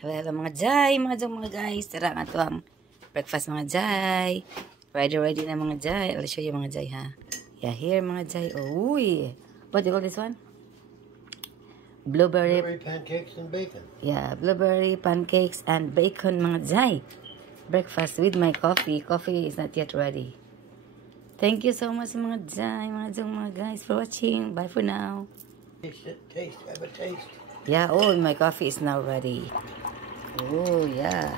Hello, hello mga jay, mga guys. Tara nga to ang breakfast mga jay. Ready na mga jay. I'll show you mga jay ha. Yeah, here mga jay. Oh, uy. What do you call this one? Blueberry pancakes and bacon. Yeah, blueberry pancakes and bacon mga jay. Breakfast with my coffee. Coffee is not yet ready. Thank you so much mga jay, mga guys for watching. Bye for now. Taste, have a taste. Yeah, oh, my coffee is now ready. Oh, yeah.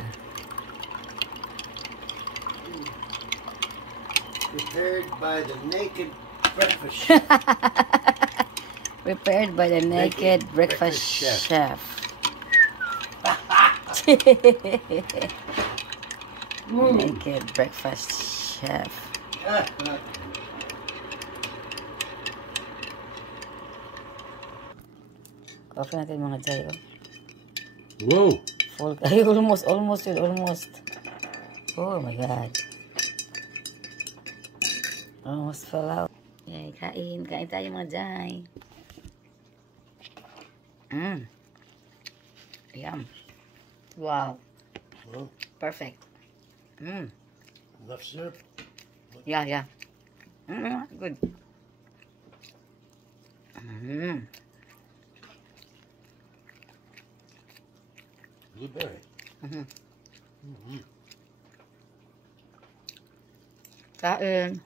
Prepared by the naked breakfast chef. Prepared by the naked breakfast chef. Naked breakfast chef. Coffee natin mga jay, oh. Whoa. Full. Ay, almost. Oh my God. Almost fell out. Yay, kain tayo mga jay. Yum. Wow. Well, Perfect. enough syrup. Yeah. Good. Blueberry. Kain.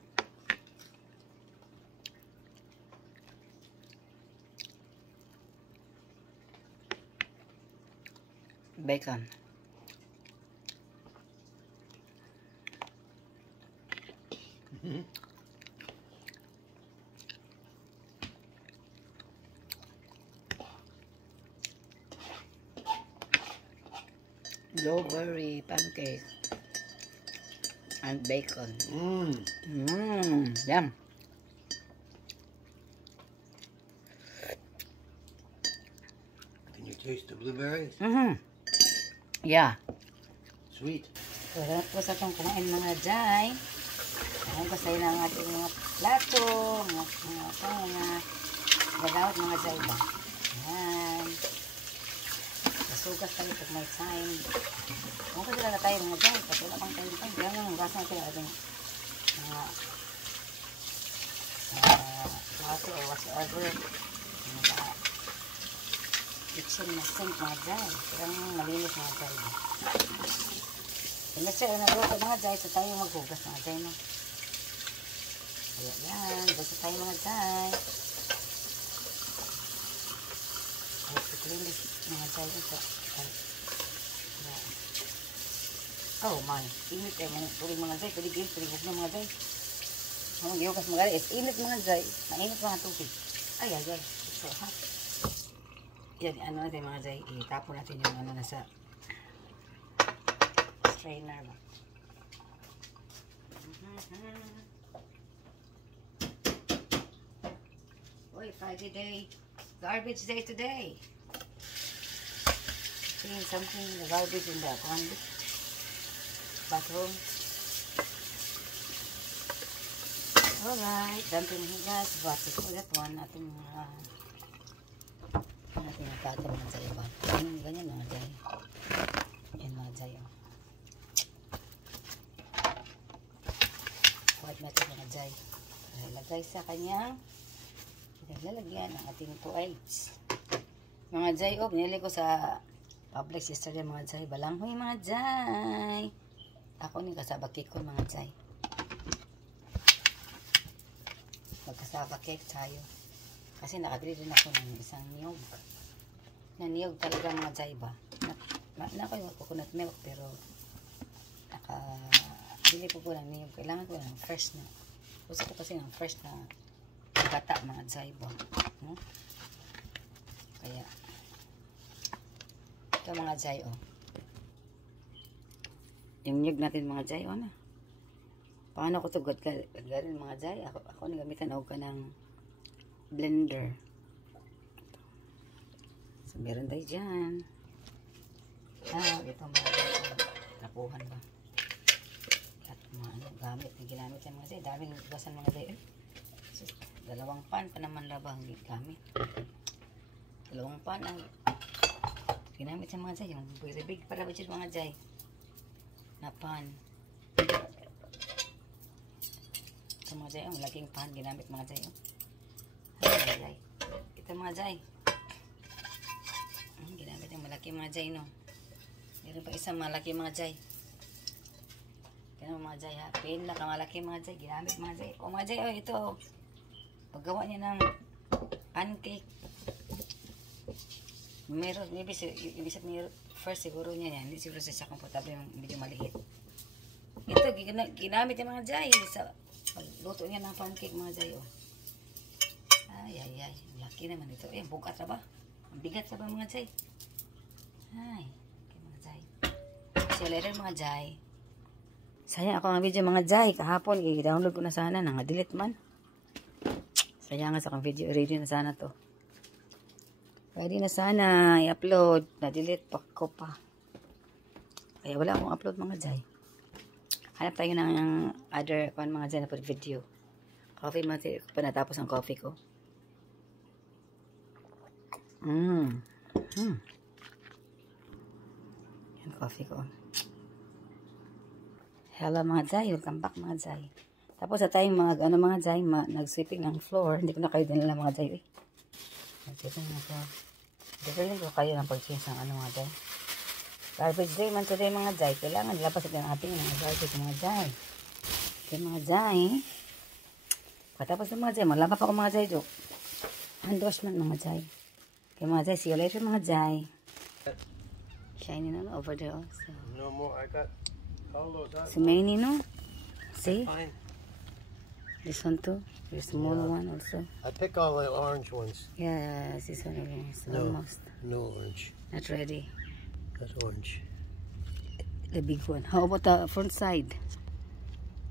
Bacon. Blueberry pancake and bacon. Yum. Can you taste the blueberries? Yeah. Sweet. Sarap po sa itong kumain mga jay. Ayan ko sa'yo na ang ating mga plato, mga gagawat mga jay ba. Ayan. Nasugas tayo pag may time. Kung kasi talaga tayo mga jay, pag wala pang time. Kaya nga ang gasa natin ating mga plato or whatsoever. Mga kitchen na sink mga jay. Kaya nga malinis mga jay ba. Kaya sir, nagluto mga jay, so tayo maghugas mga jay no. Kaya yan, basta tayo mga jay. Kaya siklinis mga jay ito. Oh my, init eh, tuloy mga jay, tuloy na mga jay. Ang gihugas mga jay, init mga jay, mainit mga tubig. Ay, it's so hot. Yan, ano natin mga jay, itapon natin yung ano nasa strainer ba. Oy, Friday day. Garbage day today. Seeing something in the garbage in the bathroom. Alright, dumping higas. But before that one, ating nagkata mga jay ba. Ganyan mga jay. Yan mga jay. White natin mga jay. Lagay sa kanyang lalagyan ang ating 2 eggs. Mga jay, binili ko sa Publix yesterday mga jay. Balanghoy mga jay. Ako ni kasaba cake ko mga jay. Magkasaba cake tayo. Kasi nakabili rin ako ng isang niyog. Na niyog talaga mga jay ba. Na ko yung coconut milk pero nakabili po ng niyog. Kailangan ko ng fresh na. Gusto ko kasi ng fresh na bata mga jay ba. Kaya ito mga jay yung niyog natin mga jay na. Paano ko ito gagawin mga jay? Ako nagamitan ako ka ng blender. So meron tayo dyan. Ito mga jay. Tapuhan ba? At mga gamit na ginamit yan mga jay. Daming gasan mga jay. Dalawang pan pa naman labang gamit. Dalawang pan ang Ginamit sa mga jay. Yung very big para ba dyan mga jay. Na pan. Ito mga jay. Ang laking pan. Ginamit mga jay. Ay. Ito mga jay. Ginamit yung malaki mga jay, no? Meron pa isang malaki mga jay. Ito mga jay, ha? Pinakamalaki mga jay. Ginamit mga jay. O mga jay, ito. Paggawa niya ng pancake. Meron, maybe first siguro niya yan. Hindi siguro siya comfortable yung medyo maliit. Ito, ginamit yung mga jay sa pagluto niya ng pancake mga jay, oh. Ay. Laki naman ito. Bugat na ba? Ang bigat na ba mga jay? Ay, okay mga jay. So later mga jay. Sayang ako ang video mga jay. Kahapon, i-download ko na sana. Nang-delete man. Sayang nga sa akong video. Ready na sana to. Ready na sana i-upload. Na-delete pa ko pa. Kaya wala akong upload mga jay. Hanap tayo ng other mga jay na pag video. Coffee mga pa natapos ang coffee ko. Yan coffee ko. Hello mga jay. Welcome back mga jay. Tapos sa tayong mga jay, nag-sweeping ng floor. Hindi ko na kayo dinala mga jay. Nag-sweeping ng floor. Different ko kayo ng pag-change ng mga jay. Garbage day man today mga jay. Kailangan lapas natin ating mga garbage mga jay. Okay mga jay. Patapos ng mga jay, malapa pa ako mga jay. Handwash man mga jay. Okay mga jay, see you later mga jay. Shiny na over there also. No more. I got all those out. So many no? See? Fine. This one too. The small one also. I pick all the orange ones. Yeah, this one is No. almost No orange. not ready. That's orange. The big one. How about the front side?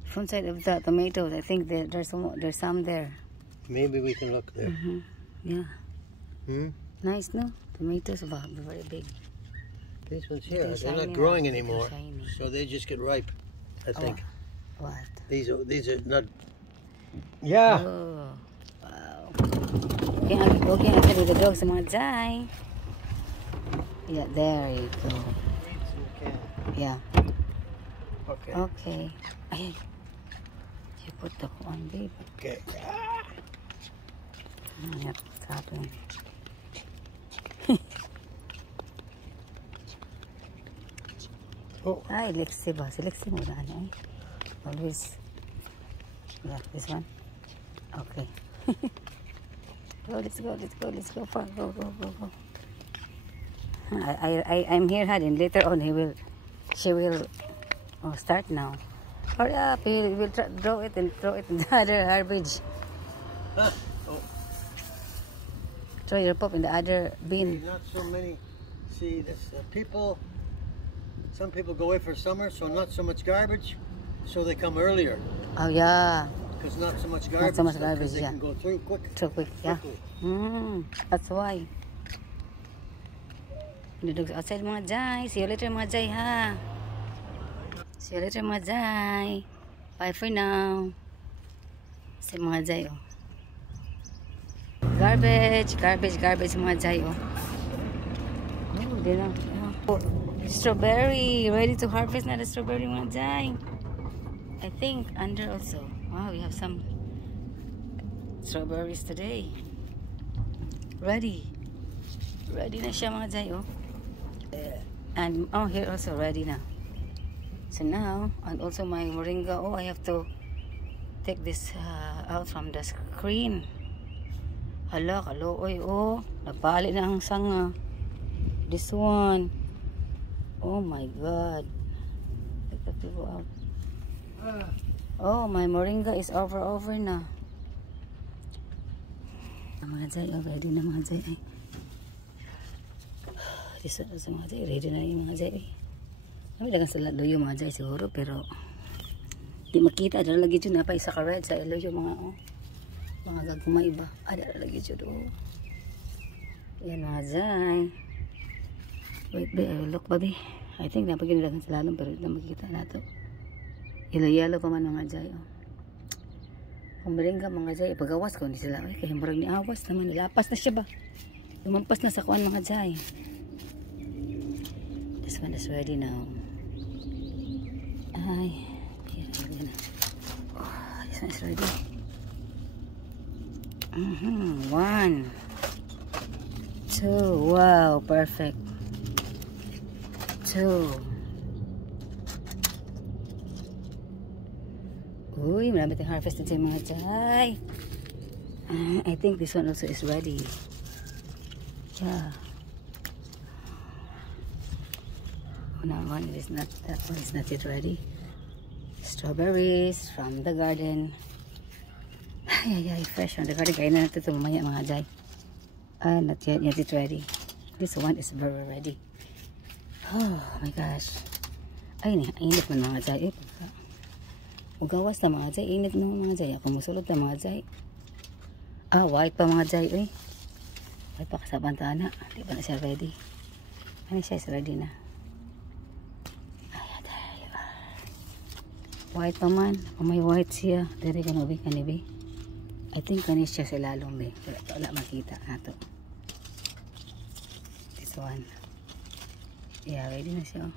Front side of the tomatoes. I think there's some there. Maybe we can look there. Yeah. Nice, no? Tomatoes are very big. These ones here, They're they're not shiny growing now. anymore, They're shiny. so they just get ripe. I think What? these are not. Yeah. Oh, wow. Okay, after with the dogs mga jay. Yeah, there you go. Yeah. Okay. Okay. Ayan. You put the one, babe. Okay. Yep, what's happening? Oh. Ay, Lexi ba? Si Lexi mo na ano eh. Always. Yeah, this one. Okay. Let's go. Go. I'm here hiding. Later on, she will start now. Hurry up, he will draw it and throw it in the other garbage. Oh. Throw your pop in the other bin. Not so many. See, this people. Some people go away for summer, so not so much garbage, so they come earlier. Oh yeah. Because not so much garbage. Not so much garbage, they yeah. can go through quick. So quick, yeah. Quickly. That's why. The dogs outside mga jay. See you later mga jay ha. See you later mga jay. Bye for now. See mga jay oh. Garbage mga jay oh. Oh, di na. Oh, strawberry. Ready to harvest na the strawberry mga jay. I think under also. Wow, we have some strawberries today. Ready na siya mga jay oh. And here also ready na. So now, and also my moringa. Oh, I have to take this out from the screen. Hala, kalooy oh. Napali na ang sanga. This one. Oh my God. Take the people out. Oh, my moringa is over na. Mga jay, oh, ready na mga jay. This one also mga jay, ready na yung mga jay. Kami lagang sa loyo mga jay siguro, pero di makita. Ada lagi dyan na pa isa ka red sa loyo mga gagumay ba. Ada lagi dyan oh. Yan mga jay. Wait, I will look baby. I think napaginilagan sa lalong pero na makikita na to. Yellow pa man mga jay oh. Kung merenga mga jay, pagawas ko hindi sila. Kaya marang ni awas naman, nilapas na siya ba? Lumampas na sa kuan mga jay. This one is ready now. Ay, here, oh, this one is ready. One, two, wow, perfect. Two. Uy, marami tayong harvest din sa mga jay. I think this one also is ready. Yeah. Oh, no, one is not. That one is not yet ready. Strawberries from the garden. Ay, fresh from the garden. Kaya na natin ito mamaya mga jay. Not yet ready. This one is very ready. Oh my gosh. Ay, init man mga jay. Ugawas na mga jay. Init mo mga jay. Ako musulod na mga jay. White pa mga jay. Uy. White pa kasabantana. Di ba na siya ready? Ano siya is ready na. Ay, there you are. White pa man. Kung may white siya. Dari ka nubi kanibi. I think kanis siya sa lalong be. Wala makita nato. This one. Yeah, ready na siya.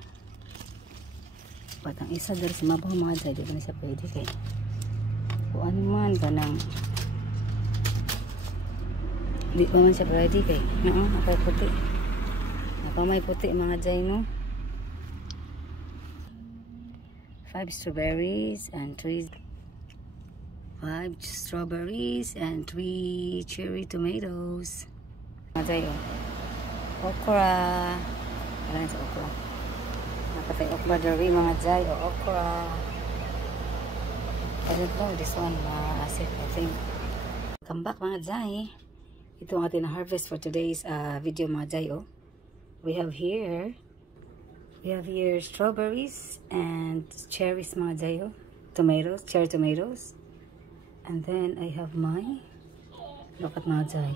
Patang isa dari sa mabaw mga jay. Di ba na siya pwede kay. Kung ano man ka nang di pa man siya ready kay. Ako puti. Ako may puti mga jay no. 5 strawberries and 3 cherry tomatoes. Mga jay okra. Wala sa okra. Nakatay okra dari mga jay okra. I don't know this one asif I think. Come back mga jay. Ito ang ating harvest for today's video mga jay. We have here strawberries and cherries mga jay. Tomatoes, cherry tomatoes. And then I have my, look at mga jay.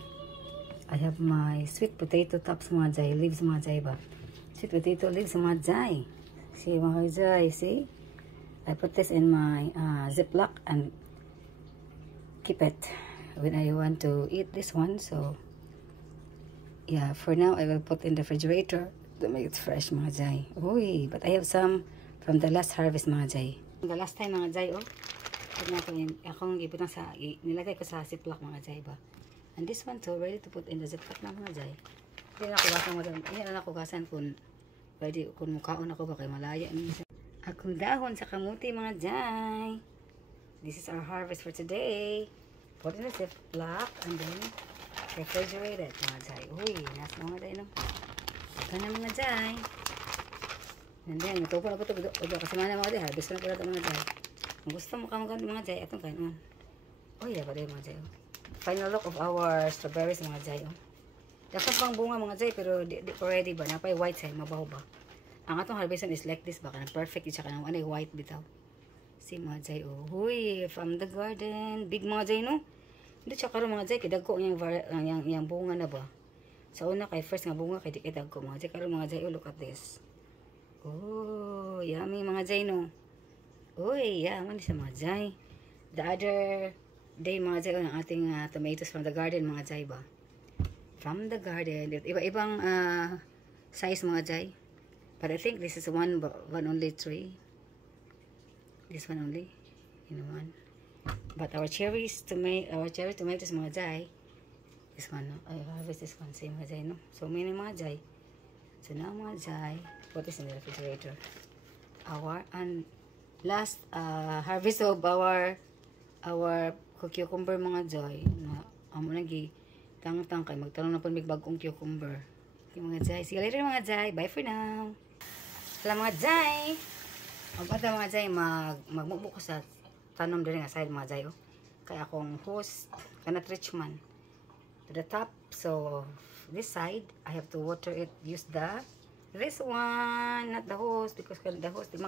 I have my sweet potato tops mga jay, leaves mga jay ba. Sweet potato leaves mga jay. See mga jay, see? I put this in my Ziploc and keep it when I want to eat this one. So yeah, for now I will put in the refrigerator to make it fresh mga jay. Uy, but I have some from the last harvest mga jay. The last time mga jay akong iputang nilagay ko sa Ziploc mga jay ba. And this one too, ready to put in the Ziploc na mga jay. Hindi na nakugasan kung pwede, kung mukhaon ako ba kay malaya. Akong dahon sa kamuti mga jay. This is our harvest for today. Put in the Ziploc and then refrigerate it mga jay. Uy, nasa mga jay no. Ito na mga jay. And then, ito po na po ito. Kasi mga jay, harvest na po na ito mga jay. Kung gusto mo kamaganda mga jay, itong kain. Uy, dapat rin mga jay. Final look of our strawberries mga jay. Dapat pang bunga mga jay, pero di ready ba? Napay white sa'yo, mabaho ba? Ang atong harvestan is like this ba? Kanang perfect, isa ka nang anay white bitaw. See mga jay, uy, from the garden. Big mga jay, no? Hindi siya karoon mga jay, kidagko yung bunga na ba? Sa una kay first nga bunga, kay di kidagko mga jay. Karoon mga jay, look at this. Oh, yummy mga jay, no? Uy, yaman siya mga jay. The other day mga jay, ang ating tomatoes from the garden mga jay ba? From the garden. Iba-ibang size mga jay. But I think this is one only tree. This one only. One. But our cherry tomatoes mga jay. This one, no? I harvest this one. Same mga jay, no? So many mga jay. So now mga jay, put this in the refrigerator. And last harvest of our cucumber mga jay na amo lagi tang kay magtanong na po mig bagong cucumber. Okay mga jay, see you later mga jay, bye for now. Hello mga jay, magpata mga jay magmukbuk ko sa tanom diri nga side mga jay kay akong host kanat Richman to the top. So this side I have to water it, use this one, not the hose, because the hose di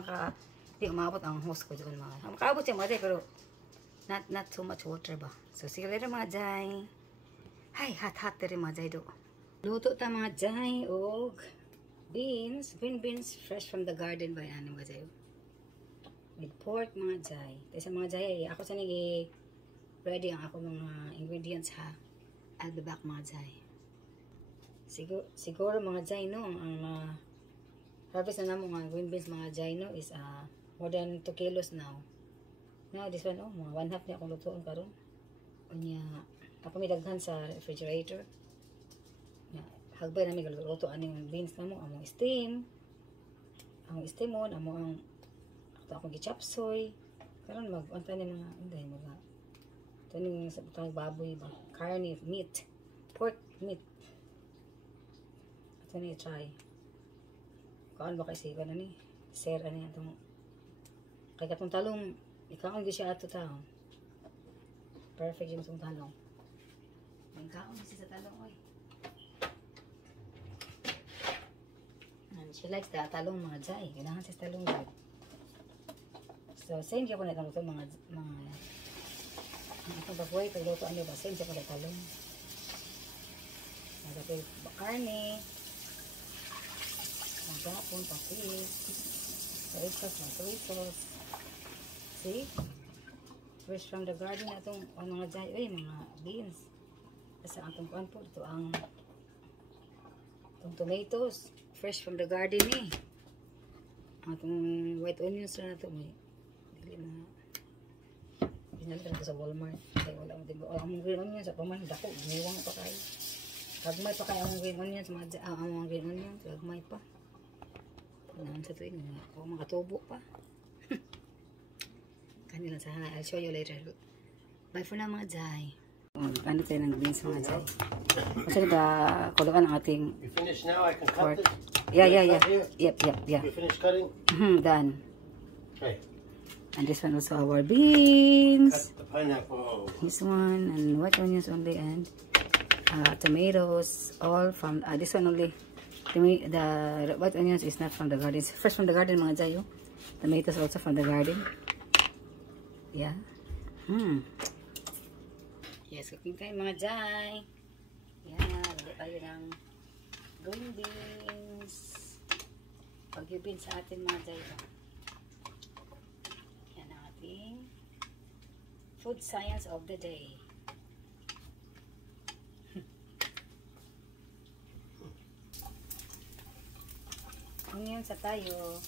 umabot ang hose ko dyan mga. Makaabot siya mga jay, pero not so much water ba. So see you later mga jay. Hay, hot rin mga jay do. Luto ta mga jay og green beans fresh from the garden by ano mga jay. With pork mga jay. Kasi mga jay, ako sa nigi ready ang ako mga ingredients ha. I'll be back mga jay. Siguro mga jay no, ang harvest na namo nga green beans mga jay no is more than 2 kilos now. Now this one mga 1/2 niya akong lutuon karon. Unya ako may daghan sa refrigerator. Hagbay namin luto aning beans namo among steam. Among steamon among akong gichapsoy. Karon mag-unta ni mga inday mga taning sa butang baboy ba, carne meat, pork meat. Ato ni try. Kaan ba kasi ano ni? Sir ani atong kay katong talong ikaon gyud siya ato taon. Perfect yung tong talong. Ang kaon si sa talong oy. And she likes the talong mga jay. Kailangan sa talong jay. So same siya po na itong mga itong baboy pagluto ano ba same siya po na talong. Nagapil karne. Magapon, patis, soy sauce, soy sauce. See? Fresh from the garden na itong mga jay, mga beans. Kasi ang tungkuan po, ito ang itong tomatoes. Fresh from the garden eh. Ang itong white onions na ito, may dili na pinalitan ko sa Walmart. Kaya wala mo diba. Ang green onions, sa paman, dako, iniwang pa kayo. Kagmay pa kayo ang green onions, ang green onions, kagmay pa. Naman sa tuwing, mga tubo pa. Kanila sa I'll show you later. Bye for now mga jay. Ano tayo ng beans mga jay. Kasi ba kuluan ang ating You finished now? I can cut pork. this? Yeah. Here? Yep. You finished cutting? Done. Okay. And this one also our beans. Cut the pineapple. This one and white onions only and tomatoes all from this one only. The white onions is not from the garden. It's fresh from the garden mga jay. Tomatoes also from the garden. Yeah. Yes, cooking time mga jay. Yeah, lagay tayo ng green beans. Bagyo beans sa atin mga jay. Yan ang ating food science of the day. Onion sa tayo.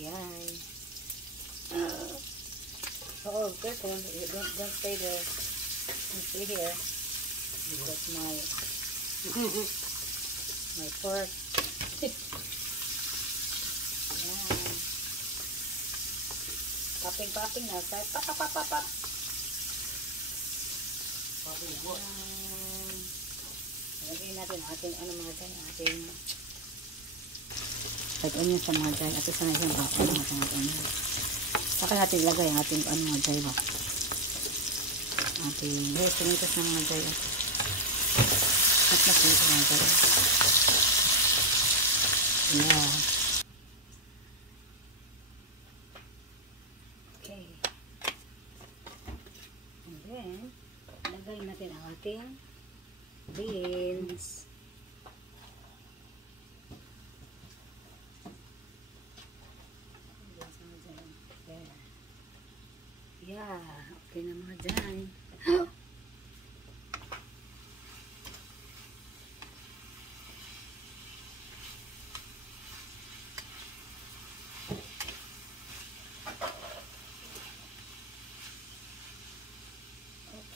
Yan. Oh, careful. Don't stay there. Don't stay here. Because my pork. Yan. Popping na. Start. Pop. Popping what? Lagyan natin ating mga dyan, ating white onions sa mga dyan. At isa na isang bako ng mga onions. Saka natin ilagay ang ating mga dyan ba. Ating tomatoes ng mga dyan. At natin ito mga dyan. Yeah. Okay. And then, lagay natin ang ating beans. Yeah, okay na mga dyan.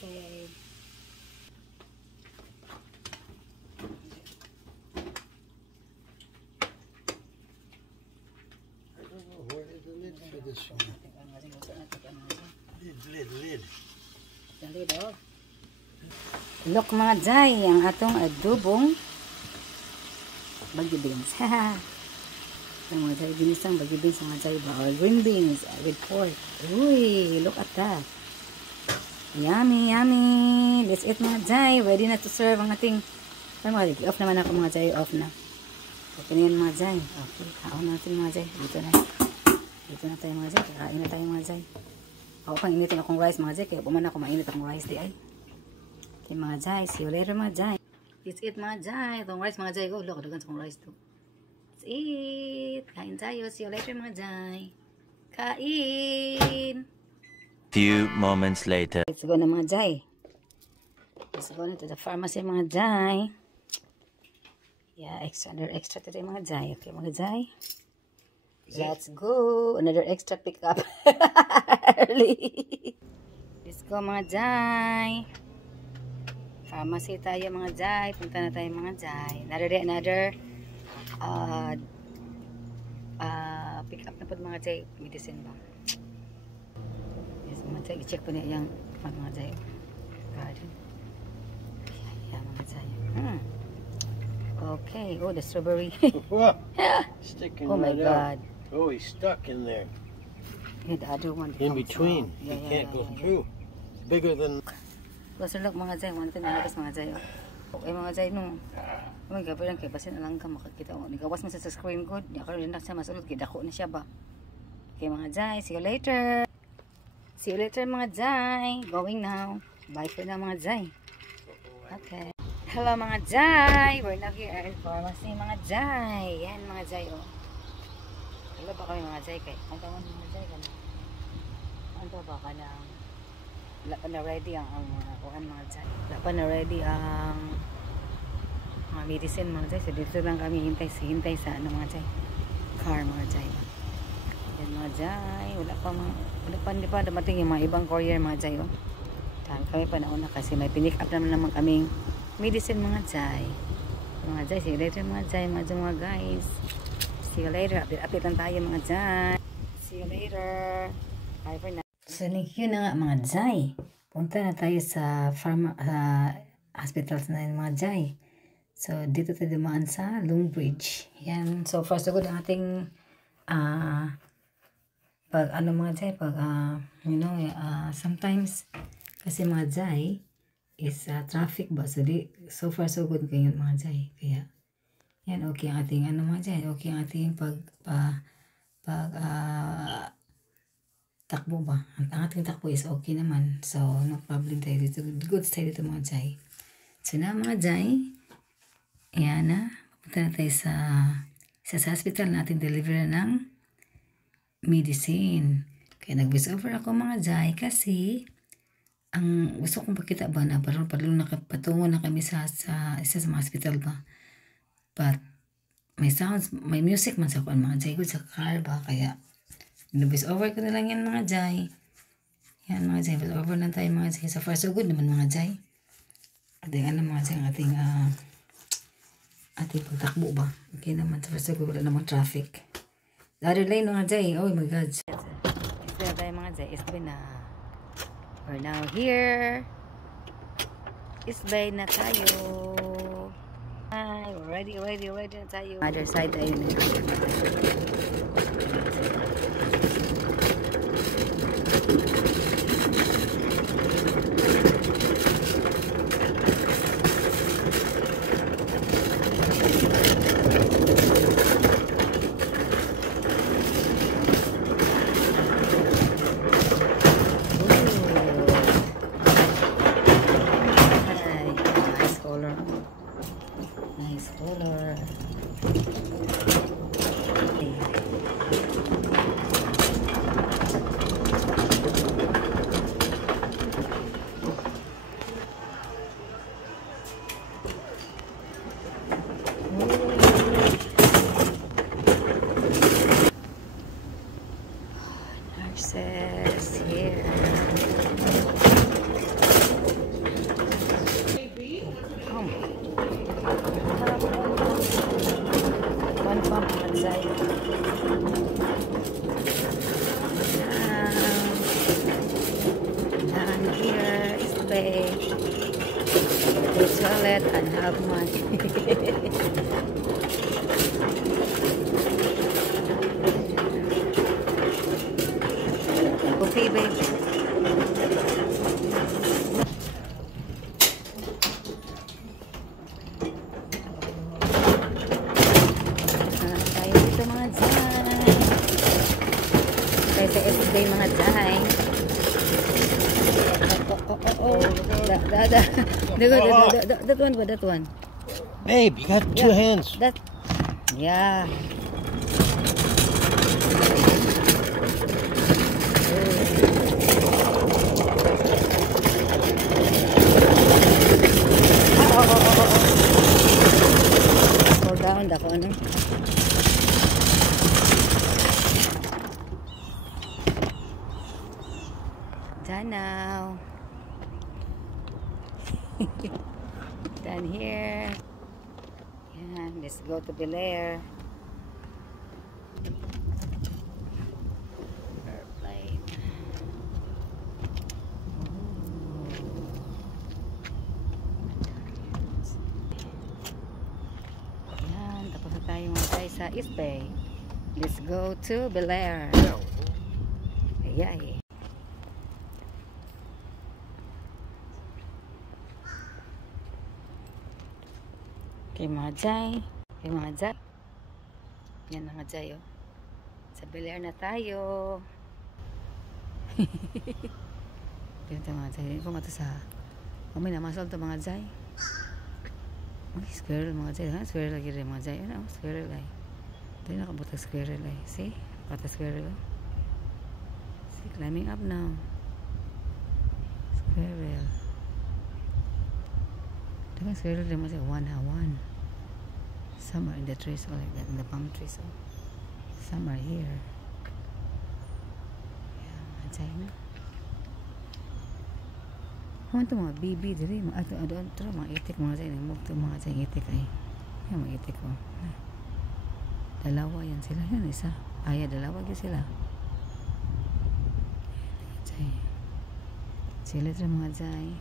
Okay. Where is the lid for this one? Lid. Look mga jay, ang atong adobong bagyo beans. Ang mga jay, ginisang bagyo beans mga jay ba? Or green beans with pork. Uy, look at that. Yummy. Let's eat mga jay. Ready na to serve ang ating off naman ako mga jay. Off na. Okay na yan mga jay. Okay, kaon natin mga jay. Dito na tayo mga jay. Kakain na tayo mga jay. Ako pang initin akong rice mga jay. Kaya puman ako mainit akong rice di ay. Okay mga jay. See you later mga jay. Let's eat mga jay. Itong rice mga jay. Go. Look, dagan sa akong rice to. Let's eat. Kain tayo. See you later mga jay. Kain. Few moments later. Let's go na mga jay. Let's go na to the pharmacy mga jay. Yeah, another extra today mga Jai. Okay mga Jai. Let's go. Another extra pickup. Early. Let's go mga Jai. Pharmacy tayo mga Jai. Punta na tayo mga Jai. Another pick up na po mga Jai. Medicine ba? Yes mga Jai. I-check po niya yung mga Jai. Garden. Yeah mga Jai. Okay. Oh, the strawberry. Sticking Oh my right God. out. Oh, he's stuck in there. Yeah, the other one. In comes between. out. Yeah, He yeah, can't yeah, go yeah. through. Bigger than... Kasi look mga Jai, one time nalabas mga Jai. Okay mga Jay, no. Oh my God, parang kay basin alang ka makakita mo. Nagawas mo sa screen good. Di ako rin siya masulot. Kaya dako na siya ba. Okay mga Jai, see you later. See you later mga Jai. Going now. Bye for now mga Jai. Okay. Hello mga Jai. We're now here at pharmacy mga Jai. Yan mga Jai, oh. Hello ba kami mga Jai kay? Ang tawag mga Jai ka na. Ang tawag ba ka na? Wala pa na ready ang mga Jai. Wala pa na ready ang mga medicine mga Jai. So dito lang kami hintay sa ano mga Jai. Car mga Jai. Yan mga Jai. Wala pa hindi pa dumating yung mga ibang courier mga Jai. Oh. Dahil kami pa nauna kasi may pinick up naman kaming medicine mga Jai. Mga Jai, see you later mga Jai. Mga guys. See you later. Update lang tayo mga Jai. See you later. Bye for now. So, yun na nga mga Jai. Punta na tayo sa hospitals na yun mga Jai. So, dito tayo dumaan sa Longbridge. Yan. So, first of all, ang ating sometimes kasi mga Jai is traffic ba. So far so good kayo mga Jai. Kaya, yan, okay ang ating mga Jai. Okay ang ating takbo ba? Ang ating takbo is okay naman. So, no problem tayo dito. Good tayo dito mga Jai. So na mga Jai, ayan na. Pupunta na tayo sa hospital natin deliver ng medicine. Kaya nag-voice over ako mga Jai kasi ang gusto kong pakita ba na parang patungo na kami sa isa sa mga hospital ba. But may sounds, may music man sa mga Jai ko sa car ba. Kaya nag-voice over ko na lang yan mga Jai. Yan mga Jai, voice over na tayo mga Jai. So far so good naman mga Jai. At mga Jai ang ating pagtakbo ba. Okay naman, so far so good, wala namang traffic. The other lane mga Jai, oh my God. Ito na tayo mga Jai, isbay na. We're now here. Isbay na tayo. Hi, ready na tayo. Other side tayo na. Nice color. Nurses here. One pump outside. And here is the bay, the toilet, and how much. Okay, baby. Tayo dito mga Jai. Tayo sa SBay mga Jai. That one. Babe, you got two hands. Yeah. Naganda ko ano. Danaw. Down here. Yeah, let's go to Belair. Airplane. Yan, tapos na tayo mga guys sa East Bay. Let's go to Belair. Ayay. Okay mga jay. Okay mga jay. Yan mga jay oh. Sa Belair na tayo. Yan ito mga jay. Kung ito sa kami na masal ito mga jay. Ay, squirrel mga jay. Ha? Squirrel lagi rin mga jay. Ano? Squirrel ay. Ito yung nakabutag squirrel ay. See? Pata squirrel oh. See? Climbing up now. Squirrel. Ito yung squirrel rin mga jay. One. Some are in the trees or like that, in the palm trees. So some are here. Yeah, mga jay na. Ano ito mga bibi diri? Ito mga itik mga jay. Nag-move ito mga jay itik ay. Yan mga itik ko. Dalawa yan sila. Yan isa. Ay, dalawa yan sila. Mga jay. Sila ito mga jay.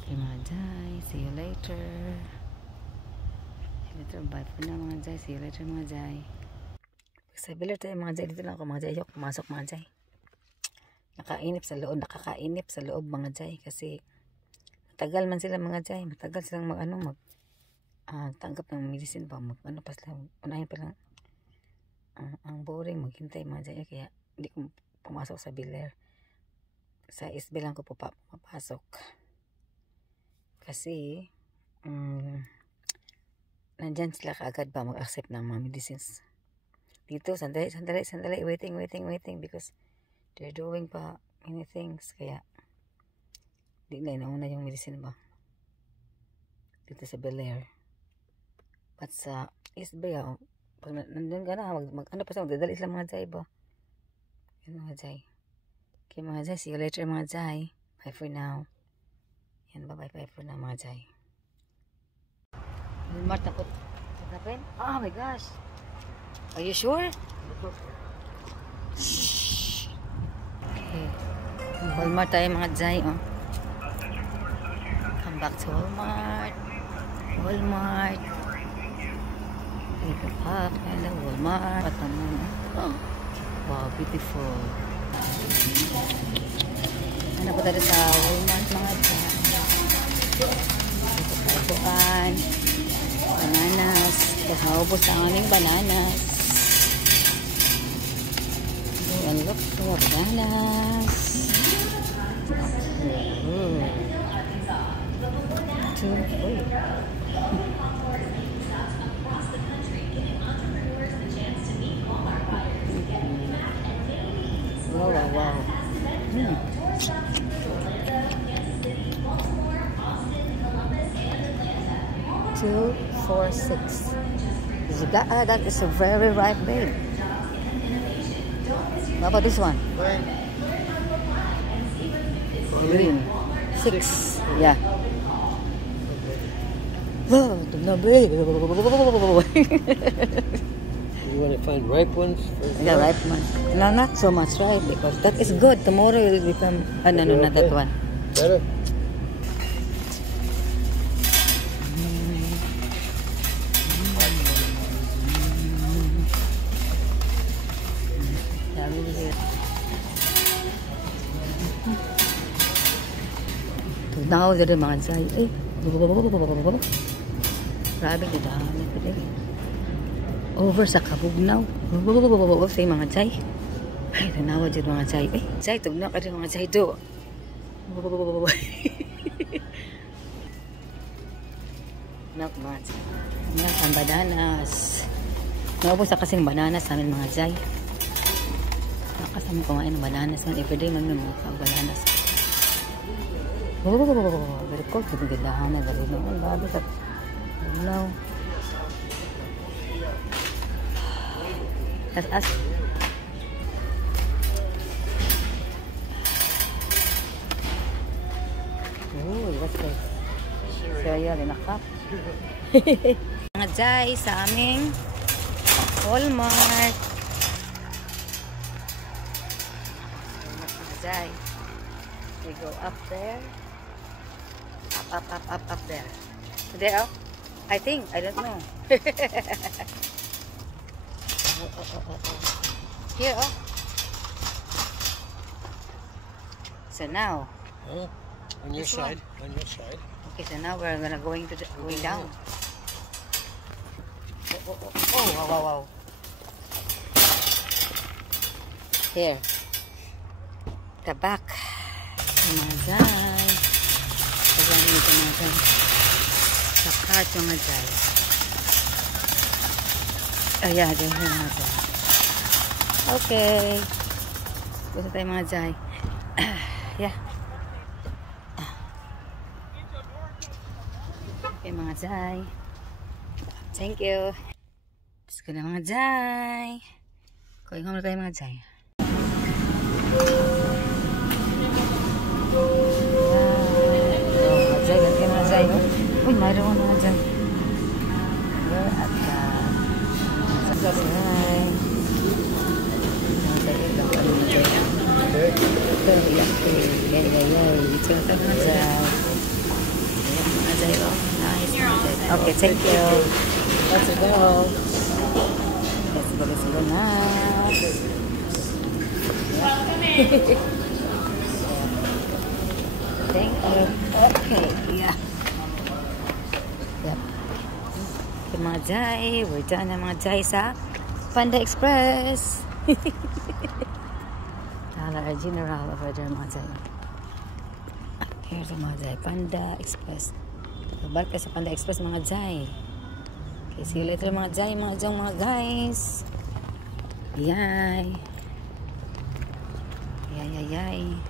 Okay mga jay. See you later. Later, bye for now mga jay. See you later mga jay. Sa Belair tayo mga jay. Dito lang ako mga jay. Ayok pumasok mga jay. Nakakainip sa loob mga jay. Kasi matagal man sila mga jay. Matagal silang tanggap ng medicine pa. Pa sila. Unahin pa lang. Ang boring maghintay mga jay. Kaya hindi ko pumasok sa Belair. Sa East Bay lang ko po papasok. Kasi nandyan sila kaagad ba mag-accept ng mga medicines. Dito, sandali, waiting because they're doing pa many things. Kaya, di na inauna yung medicine ba. Dito sa Belair. But sa East Bay, pag nandun ka na, ano pa sa magdadali sila mga jay ba. Yan mga jay. Okay mga jay, see you later mga jay. Bye for now. Yan, bye for now mga jay. Walmart na po. Oh my gosh. Are you sure? Shh. Okay. Walmart tayo mga jay. Oh. Come back to Walmart. Ito pa. Hello Walmart. Patamon. Oh. Wow, beautiful. Ano po tayo sa Walmart mga jay? Ito tayo bananas. Tapos maubos ang aming bananas. And look for bananas. Wow. 2, 4, 6. That is a very ripe babe. What about this one? Green. 6. Yeah. Oh, no babe. You want to find ripe ones? Yeah, ripe one. No, not so much ripe because that is good. Tomorrow it will become. No, not that one. Better? Now there are mga jay. Grabe dito. Over sa Kabugnaw. Sa mga jay. Ay, tanawa dito mga jay. Jay, tugnaw ka rin mga jay do. Nak mga jay. Yan, ang bananas. Naubos sa kasing bananas sa amin mga jay. Nakasama kumain ng bananas. Everyday man yung mga bananas. Very cold. Ganda na. Very noon. Babi sa Kabugnaw. As. Ooh, what's this? Cereal in a cup. Mga Jai sa aming Walmart. Mga Jai. We go up there. Up there. There, oh? I think. I don't know. Oh. Here, oh. So now. Oh, on your side. On your side. Okay, so now we're gonna going down. Oh, wow. Here. The back. Mga Jai. Pagyan dito mga Jai. Sa cart yung mga Jai. Oh yeah, dyan yung mga Jai. Okay. Gusto tayo mga Jai. Yeah. Okay mga Jai. Thank you. Gusto ko na mga Jai. Kuya nga muna tayo mga Jai. Mga Jai, ganti mga Jai. Uy, mayroon mga Jai. We're at the Jai. Mga Jai, dito na tayo mga Jai. Mga Jai, oh. Nice mga Jai. Okay, thank you. Let's go. Let's go now. Thank you. Okay, yeah. Yep. Okay, mga Jai. We're done na mga Jai sa Panda Express. Dollar General over there mga Jai. Here's the mga Jai. Panda Express. Babalik ka sa Panda Express mga Jai. Okay, see you later mga Jai. Mga guys. Yay. Yay.